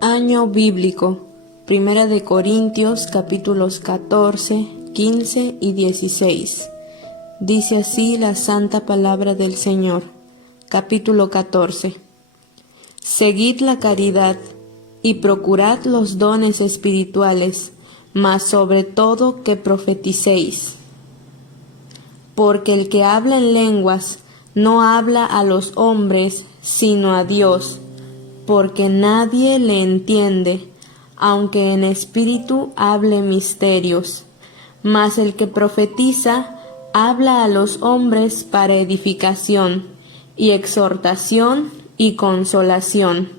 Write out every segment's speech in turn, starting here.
Año bíblico. Primera de Corintios, capítulos 14, 15 y 16. Dice así la santa palabra del Señor. Capítulo 14. Seguid la caridad y procurad los dones espirituales, mas sobre todo que profeticéis. Porque el que habla en lenguas no habla a los hombres, sino a Dios, porque nadie le entiende, aunque en espíritu hable misterios. Mas el que profetiza habla a los hombres para edificación, y exhortación y consolación.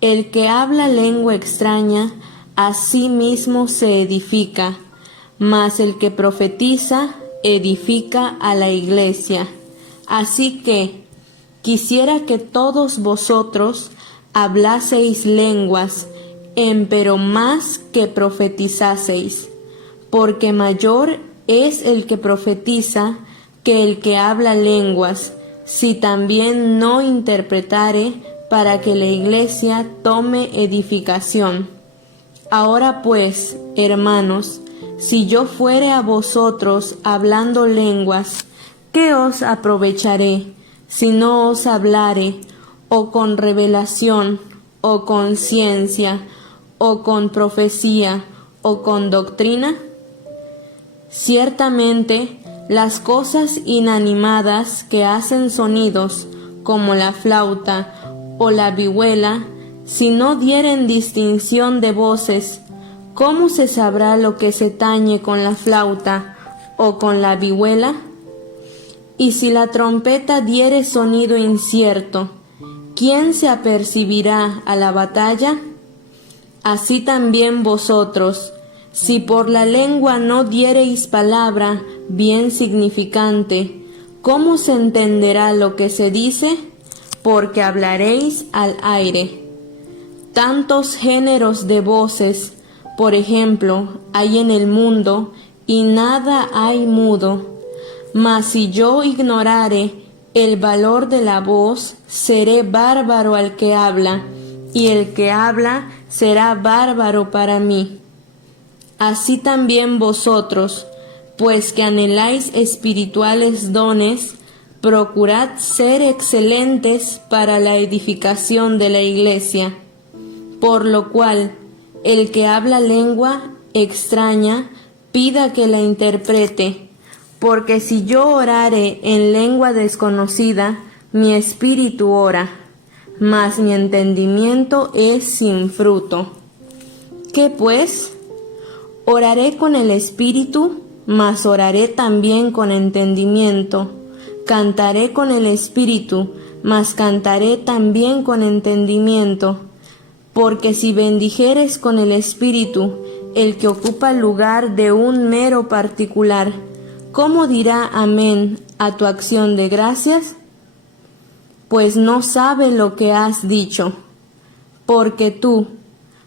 El que habla lengua extraña, a sí mismo se edifica, mas el que profetiza edifica a la iglesia. Así que quisiera que todos vosotros hablaseis lenguas, empero más que profetizaseis, porque mayor es el que profetiza que el que habla lenguas, si también no interpretare, para que la iglesia tome edificación. Ahora pues, hermanos, si yo fuere a vosotros hablando lenguas, ¿qué os aprovecharé, si no os hablare, o con revelación, o con ciencia, o con profecía, o con doctrina? Ciertamente, las cosas inanimadas que hacen sonidos, como la flauta o la vihuela, si no dieren distinción de voces, ¿cómo se sabrá lo que se tañe con la flauta o con la vihuela? Y si la trompeta diere sonido incierto, ¿quién se apercibirá a la batalla? Así también vosotros, si por la lengua no diereis palabra bien significante, ¿cómo se entenderá lo que se dice? Porque hablaréis al aire. Tantos géneros de voces, por ejemplo, hay en el mundo, y nada hay mudo. Mas si yo ignorare el valor de la voz, seré bárbaro al que habla, y el que habla será bárbaro para mí. Así también vosotros, pues que anheláis espirituales dones, procurad ser excelentes para la edificación de la iglesia. Por lo cual, el que habla lengua extraña, pida que la interprete, porque si yo orare en lengua desconocida, mi espíritu ora, mas mi entendimiento es sin fruto. ¿Qué pues? Oraré con el espíritu, mas oraré también con entendimiento. Cantaré con el espíritu, mas cantaré también con entendimiento. Porque si bendijeres con el espíritu el que ocupa el lugar de un mero particular, ¿cómo dirá amén a tu acción de gracias? Pues no sabe lo que has dicho, porque tú,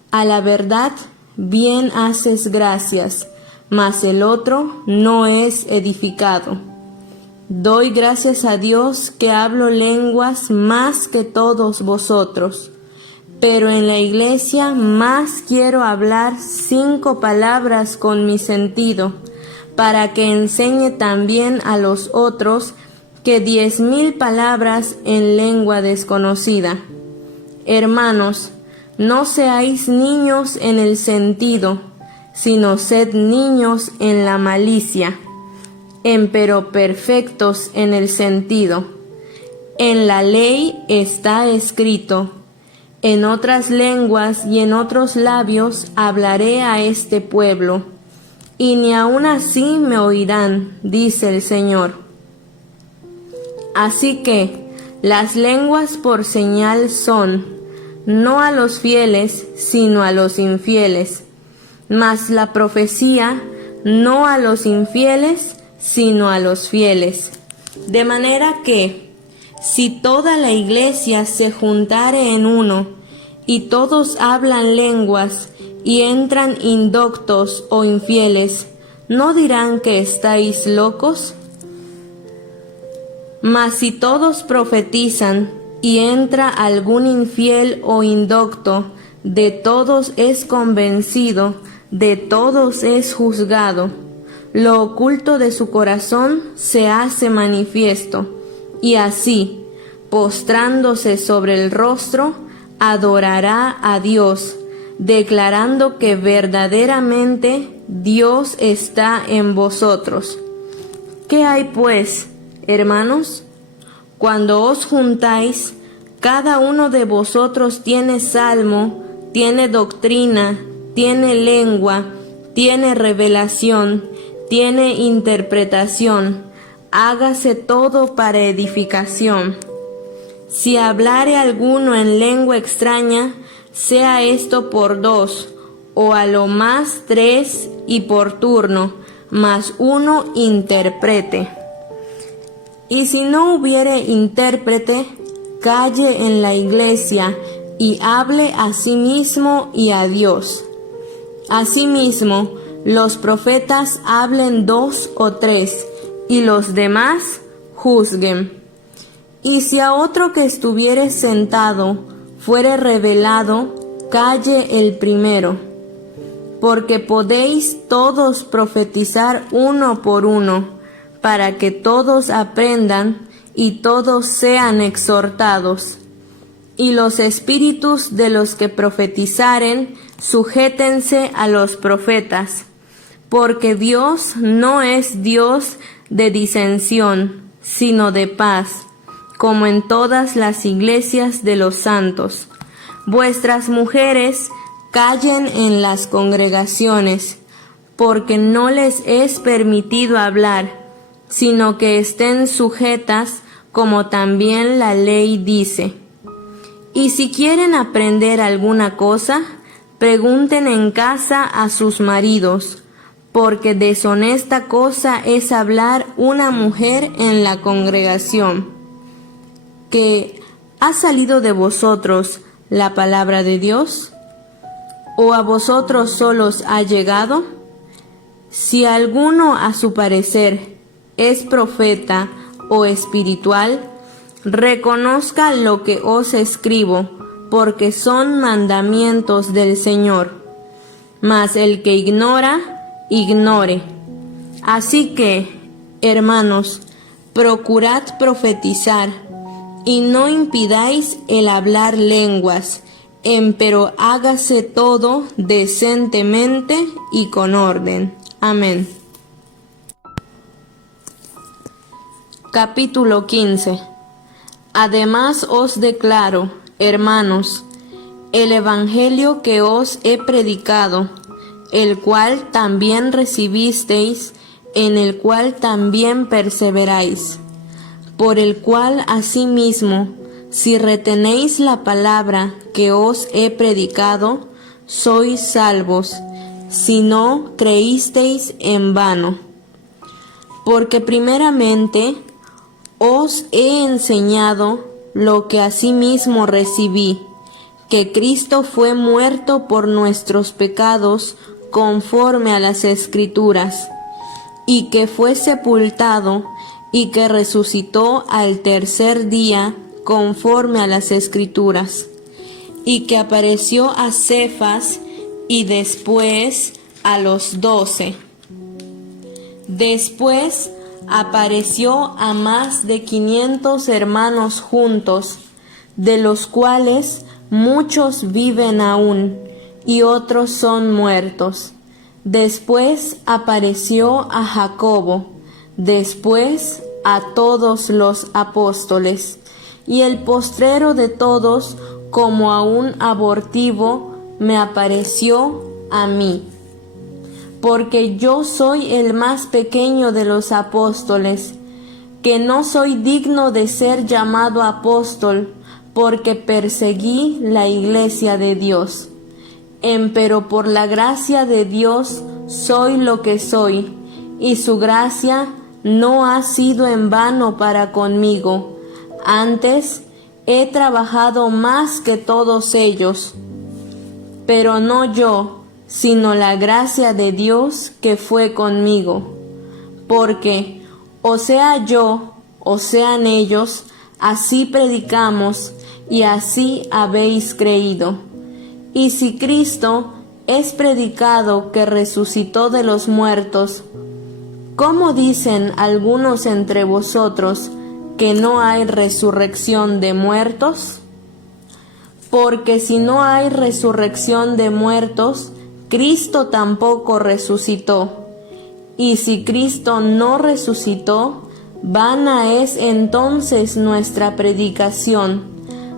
a la verdad, bien haces gracias, mas el otro no es edificado. Doy gracias a Dios que hablo lenguas más que todos vosotros, pero en la iglesia más quiero hablar 5 palabras con mi sentido, para que enseñe también a los otros que 10,000 palabras en lengua desconocida. Hermanos, no seáis niños en el sentido, sino sed niños en la malicia, empero perfectos en el sentido. En la ley está escrito: en otras lenguas y en otros labios hablaré a este pueblo, y ni aun así me oirán, dice el Señor. Así que las lenguas por señal son, no a los fieles, sino a los infieles, mas la profecía no a los infieles, sino a los fieles. De manera que, si toda la iglesia se juntare en uno, y todos hablan lenguas, y entran indoctos o infieles, ¿no dirán que estáis locos? Mas si todos profetizan, y entra algún infiel o indocto, de todos es convencido, de todos es juzgado. Lo oculto de su corazón se hace manifiesto, y así, postrándose sobre el rostro, adorará a Dios, declarando que verdaderamente Dios está en vosotros. ¿Qué hay pues, hermanos? Cuando os juntáis, cada uno de vosotros tiene salmo, tiene doctrina, tiene lengua, tiene revelación, tiene interpretación. Hágase todo para edificación. Si hablare alguno en lengua extraña, sea esto por 2, o a lo más 3, y por turno, mas uno interprete. Y si no hubiere intérprete, calle en la iglesia y hable a sí mismo y a Dios. Asimismo, los profetas hablen 2 o 3, y los demás juzguen. Y si a otro que estuviere sentado fuere revelado, calle el primero, porque podéis todos profetizar uno por uno, para que todos aprendan y todos sean exhortados. Y los espíritus de los que profetizaren, sujétense a los profetas, porque Dios no es Dios de disensión, sino de paz, como en todas las iglesias de los santos. Vuestras mujeres callen en las congregaciones, porque no les es permitido hablar, sino que estén sujetas, como también la ley dice. Y si quieren aprender alguna cosa, pregunten en casa a sus maridos, porque deshonesta cosa es hablar una mujer en la congregación. ¿Que ha salido de vosotros la palabra de Dios? ¿O a vosotros solos ha llegado? Si alguno a su parecer es profeta o espiritual, reconozca lo que os escribo, porque son mandamientos del Señor. Mas el que ignora, ignore. Así que, hermanos, procurad profetizar, y no impidáis el hablar lenguas, empero hágase todo decentemente y con orden. Amén. Capítulo 15. Además os declaro, hermanos, el evangelio que os he predicado, el cual también recibisteis, en el cual también perseveráis, por el cual asimismo, si retenéis la palabra que os he predicado, sois salvos, si no creísteis en vano. Porque primeramente os he enseñado lo que asimismo recibí, que Cristo fue muerto por nuestros pecados conforme a las Escrituras, y que fue sepultado, y que resucitó al tercer día conforme a las Escrituras, y que apareció a Cefas y después a los 12. Después apareció a más de 500 hermanos juntos, de los cuales muchos viven aún y otros son muertos. Después apareció a Jacobo, después a todos los apóstoles, y el postrero de todos, como a un abortivo, me apareció a mí. Porque yo soy el más pequeño de los apóstoles, que no soy digno de ser llamado apóstol, porque perseguí la iglesia de Dios. Empero por la gracia de Dios soy lo que soy, y su gracia no ha sido en vano para conmigo. Antes he trabajado más que todos ellos, pero no yo, sino la gracia de Dios que fue conmigo. Porque, o sea yo, o sean ellos, así predicamos, y así habéis creído. Y si Cristo es predicado que resucitó de los muertos, ¿cómo dicen algunos entre vosotros que no hay resurrección de muertos? Porque si no hay resurrección de muertos, Cristo tampoco resucitó. Y si Cristo no resucitó, vana es entonces nuestra predicación,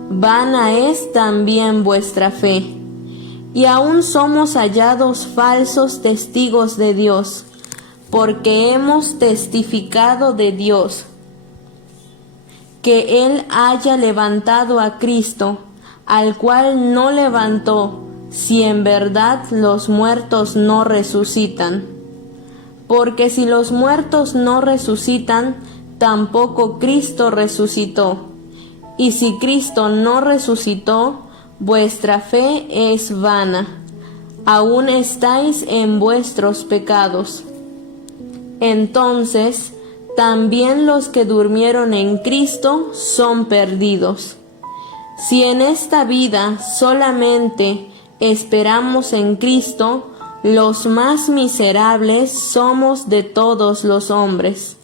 vana es también vuestra fe. Y aún somos hallados falsos testigos de Dios, porque hemos testificado de Dios, que Él haya levantado a Cristo, al cual no levantó, si en verdad los muertos no resucitan. Porque si los muertos no resucitan, tampoco Cristo resucitó. Y si Cristo no resucitó, vuestra fe es vana. Aún estáis en vuestros pecados. Entonces, también los que durmieron en Cristo son perdidos. Si en esta vida solamente esperamos en Cristo, los más miserables somos de todos los hombres.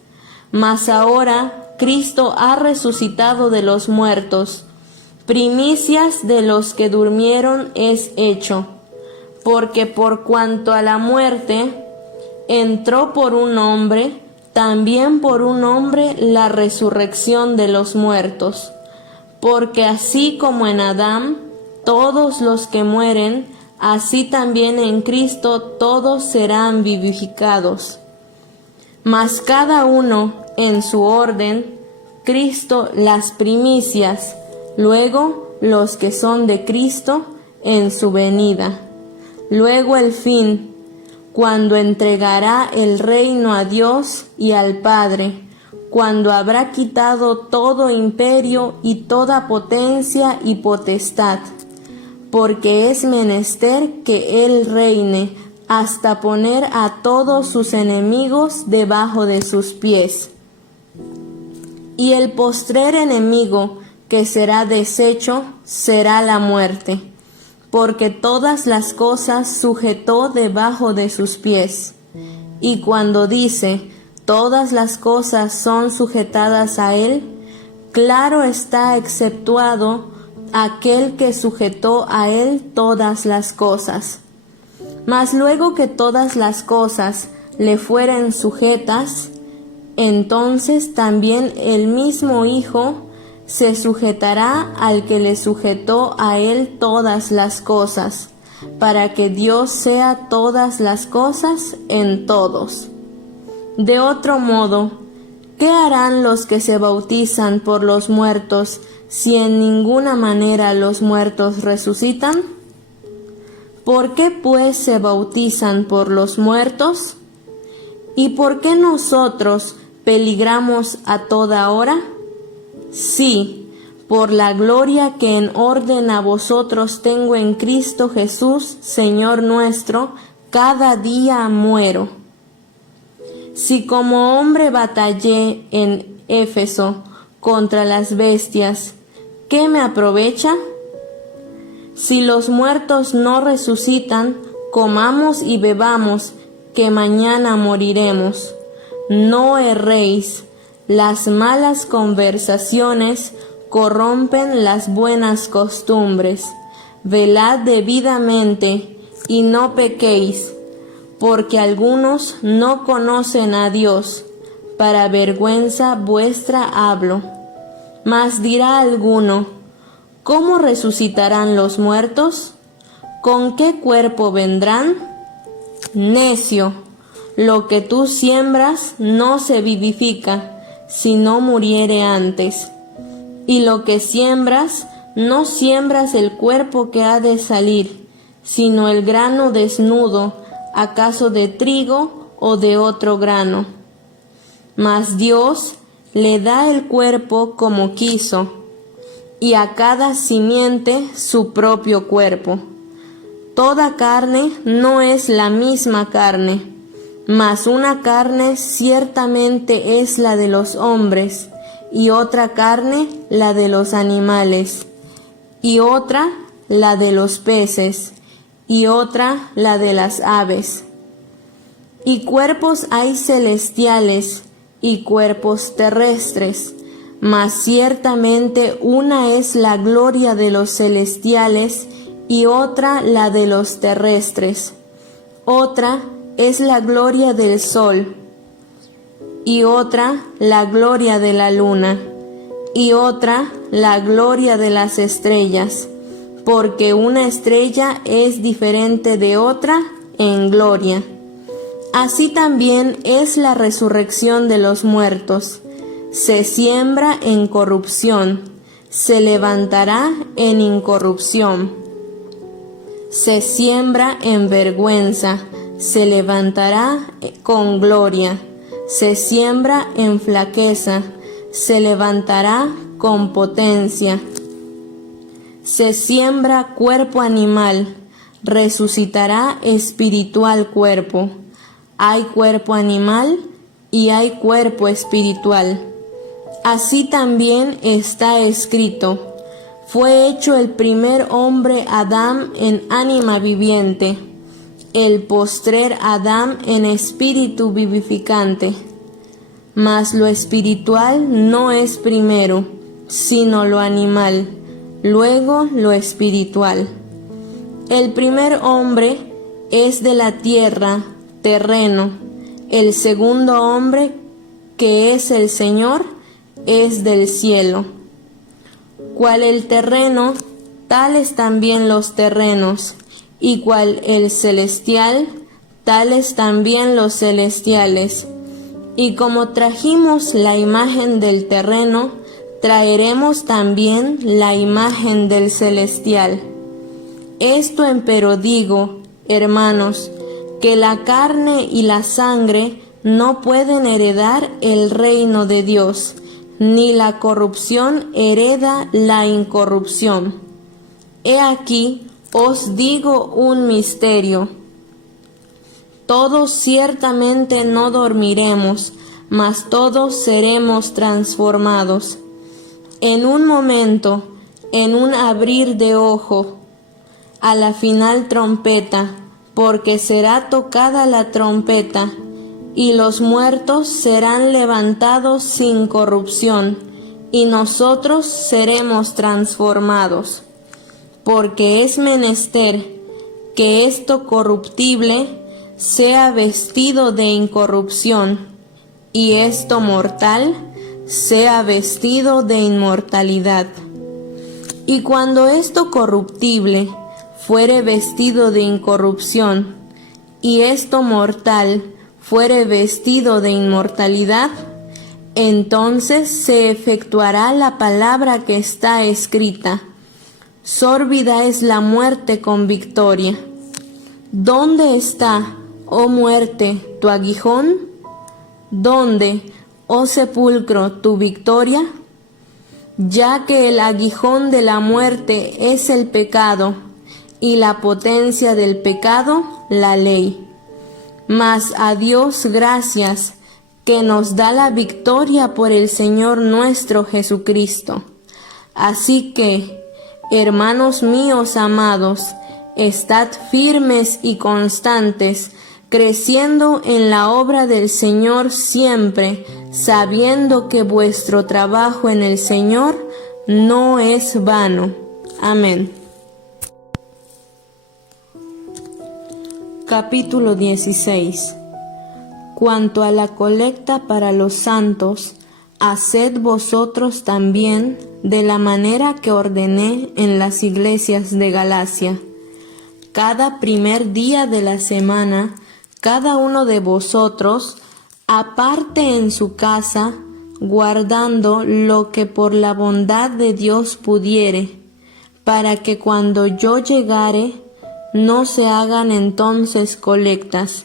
Mas ahora Cristo ha resucitado de los muertos, primicias de los que durmieron es hecho, porque por cuanto a la muerte entró por un hombre, también por un hombre la resurrección de los muertos. Porque así como en Adán todos los que mueren, así también en Cristo todos serán vivificados. Mas cada uno en su orden, Cristo las primicias, luego los que son de Cristo en su venida. Luego el fin, cuando entregará el reino a Dios y al Padre, cuando habrá quitado todo imperio y toda potencia y potestad, porque es menester que Él reine hasta poner a todos sus enemigos debajo de sus pies. Y el postrer enemigo que será deshecho será la muerte, porque todas las cosas sujetó debajo de sus pies. Y cuando dice, todas las cosas son sujetadas a Él, claro está exceptuado aquel que sujetó a Él todas las cosas. Mas luego que todas las cosas le fueren sujetas, entonces también el mismo Hijo se sujetará al que le sujetó a Él todas las cosas, para que Dios sea todas las cosas en todos. De otro modo, ¿qué harán los que se bautizan por los muertos si en ninguna manera los muertos resucitan? ¿Por qué pues se bautizan por los muertos? ¿Y por qué nosotros peligramos a toda hora? Sí, por la gloria que en orden a vosotros tengo en Cristo Jesús, Señor nuestro, cada día muero. Si como hombre batallé en Éfeso contra las bestias, ¿qué me aprovecha? Si los muertos no resucitan, comamos y bebamos, que mañana moriremos. No erréis, las malas conversaciones corrompen las buenas costumbres. Velad debidamente y no pequéis, porque algunos no conocen a Dios. Para vergüenza vuestra hablo. Mas dirá alguno, ¿cómo resucitarán los muertos? ¿Con qué cuerpo vendrán? Necio, lo que tú siembras no se vivifica, si no muriere antes. Y lo que siembras, no siembras el cuerpo que ha de salir, sino el grano desnudo, acaso de trigo o de otro grano. Mas Dios le da el cuerpo como quiso, y a cada simiente su propio cuerpo. Toda carne no es la misma carne, mas una carne ciertamente es la de los hombres, y otra carne la de los animales, y otra la de los peces, y otra la de las aves. Y cuerpos hay celestiales y cuerpos terrestres, mas ciertamente una es la gloria de los celestiales y otra la de los terrestres. Otra es la gloria del sol, y otra la gloria de la luna, y otra la gloria de las estrellas, porque una estrella es diferente de otra en gloria. Así también es la resurrección de los muertos. Se siembra en corrupción, se levantará en incorrupción. Se siembra en vergüenza, se levantará con gloria. Se siembra en flaqueza, se levantará con potencia. Se siembra cuerpo animal, resucitará espiritual cuerpo. Hay cuerpo animal y hay cuerpo espiritual. Así también está escrito: fue hecho el primer hombre Adán en ánima viviente, el postrer Adán en espíritu vivificante. Mas lo espiritual no es primero, sino lo animal, luego lo espiritual. El primer hombre es de la tierra, terreno. El segundo hombre, que es el Señor, es del cielo. Cual el terreno, tales también los terrenos, y cual el celestial, tales también los celestiales. Y como trajimos la imagen del terreno, traeremos también la imagen del celestial. Esto empero digo, hermanos, que la carne y la sangre no pueden heredar el reino de Dios, ni la corrupción hereda la incorrupción. He aquí, os digo un misterio. Todos ciertamente no dormiremos, mas todos seremos transformados. En un momento, en un abrir de ojo, a la final trompeta, porque será tocada la trompeta, y los muertos serán levantados sin corrupción, y nosotros seremos transformados. Porque es menester que esto corruptible sea vestido de incorrupción, y esto mortal sea vestido de inmortalidad. Y cuando esto corruptible fuere vestido de incorrupción, y esto mortal fuere vestido de inmortalidad, entonces se efectuará la palabra que está escrita: sórbida es la muerte con victoria. ¿Dónde está, oh muerte, tu aguijón? ¿Dónde, oh sepulcro, tu victoria? Ya que el aguijón de la muerte es el pecado, y la potencia del pecado, la ley. Mas a Dios gracias, que nos da la victoria por el Señor nuestro Jesucristo. Así que, hermanos míos amados, estad firmes y constantes, creciendo en la obra del Señor siempre, sabiendo que vuestro trabajo en el Señor no es vano. Amén. Capítulo 16. Cuanto a la colecta para los santos, haced vosotros también de la manera que ordené en las iglesias de Galacia. Cada primer día de la semana, cada uno de vosotros aparte en su casa, guardando lo que por la bondad de Dios pudiere, para que cuando yo llegare, no se hagan entonces colectas.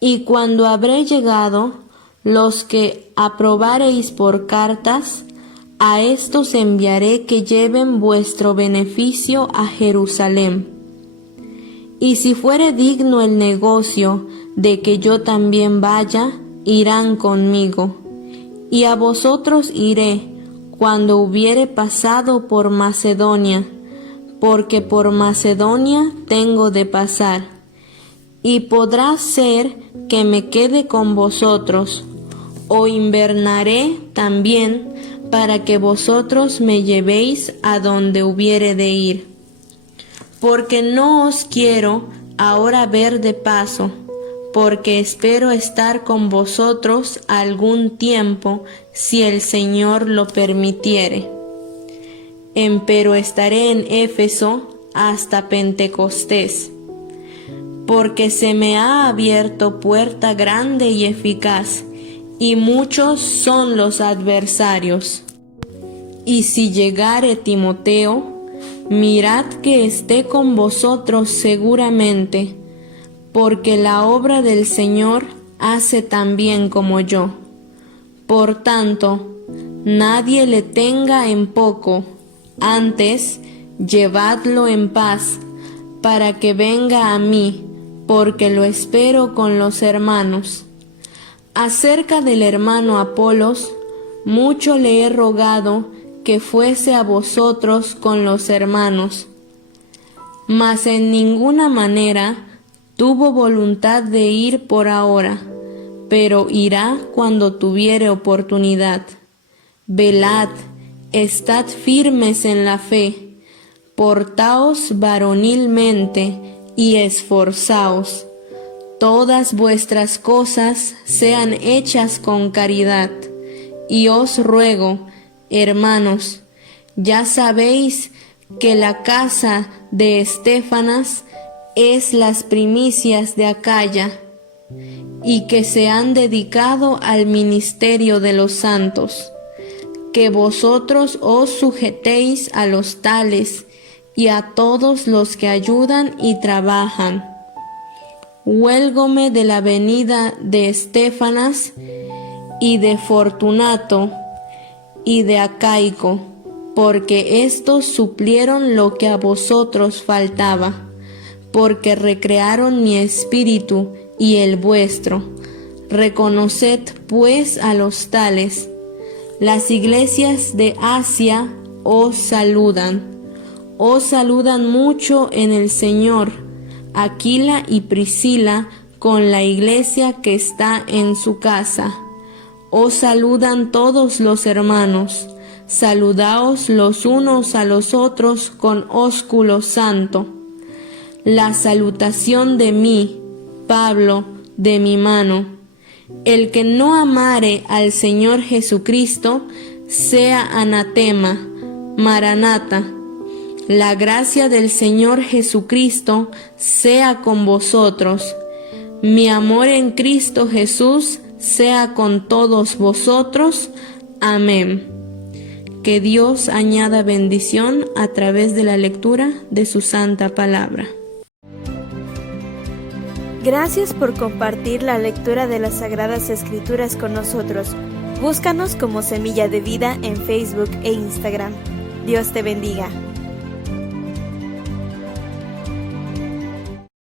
Y cuando habré llegado, los que aprobareis por cartas, a estos enviaré que lleven vuestro beneficio a Jerusalén. Y si fuere digno el negocio de que yo también vaya, irán conmigo. Y a vosotros iré, cuando hubiere pasado por Macedonia, porque por Macedonia tengo de pasar. Y podrá ser que me quede con vosotros, o invernaré también, para que vosotros me llevéis a donde hubiere de ir. Porque no os quiero ahora ver de paso, porque espero estar con vosotros algún tiempo, si el Señor lo permitiere. Empero estaré en Éfeso hasta Pentecostés, porque se me ha abierto puerta grande y eficaz, y muchos son los adversarios. Y si llegare Timoteo, mirad que esté con vosotros seguramente, porque la obra del Señor hace tan bien como yo. Por tanto, nadie le tenga en poco, antes llevadlo en paz, para que venga a mí, porque lo espero con los hermanos. Acerca del hermano Apolos, mucho le he rogado que fuese a vosotros con los hermanos, mas en ninguna manera tuvo voluntad de ir por ahora, pero irá cuando tuviere oportunidad. Velad, estad firmes en la fe, portaos varonilmente y esforzaos. Todas vuestras cosas sean hechas con caridad. Y os ruego, hermanos, ya sabéis que la casa de Estéfanas es las primicias de Acaya, y que se han dedicado al ministerio de los santos. Que vosotros os sujetéis a los tales y a todos los que ayudan y trabajan. Huélgome de la venida de Estéfanas y de Fortunato y de Acaico, porque éstos suplieron lo que a vosotros faltaba, porque recrearon mi espíritu y el vuestro. Reconoced pues a los tales. Las iglesias de Asia os saludan mucho en el Señor, Aquila y Priscila con la iglesia que está en su casa. Os saludan todos los hermanos. Saludaos los unos a los otros con ósculo santo. La salutación de mí, Pablo, de mi mano. El que no amare al Señor Jesucristo, sea anatema. Maranata. La gracia del Señor Jesucristo sea con vosotros. Mi amor en Cristo Jesús sea con todos vosotros. Amén. Que Dios añada bendición a través de la lectura de su santa palabra. Gracias por compartir la lectura de las Sagradas Escrituras con nosotros. Búscanos como Semilla de Vida en Facebook e Instagram. Dios te bendiga.